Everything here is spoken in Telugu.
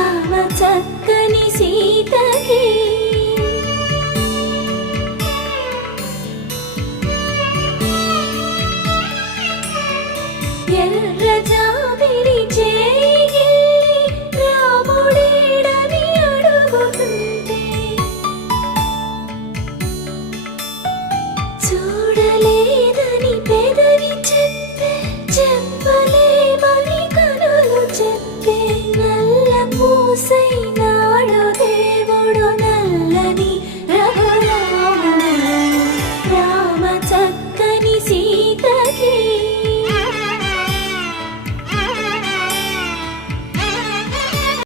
రామ చక్కని సీతకి ఎర్ర జాబిలి చేయి రాముడేడని అడుగుతుంటే చూడలేదని పెదవి చెప్పే చెప్పలేమని కనులు చెప్పే నల్ల పూసై